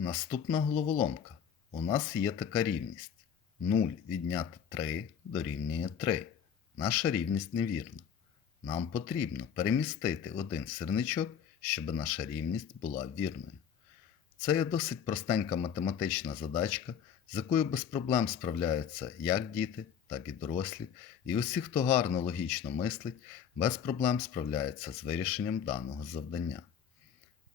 Наступна головоломка. У нас є така рівність. 0 відняти 3 дорівнює 3. Наша рівність невірна. Нам потрібно перемістити один сірничок, щоб наша рівність була вірною. Це є досить простенька математична задачка, з якою без проблем справляються як діти, так і дорослі, і усі, хто гарно логічно мислить, без проблем справляються з вирішенням даного завдання.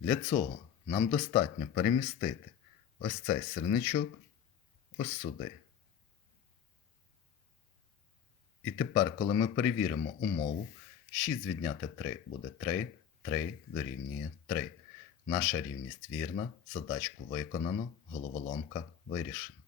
Для цього нам достатньо перемістити ось цей сірничок ось сюди. І тепер, коли ми перевіримо умову, 6 відняти 3 буде 3, 3 дорівнює 3. Наша рівність вірна, задачку виконано, головоломка вирішена.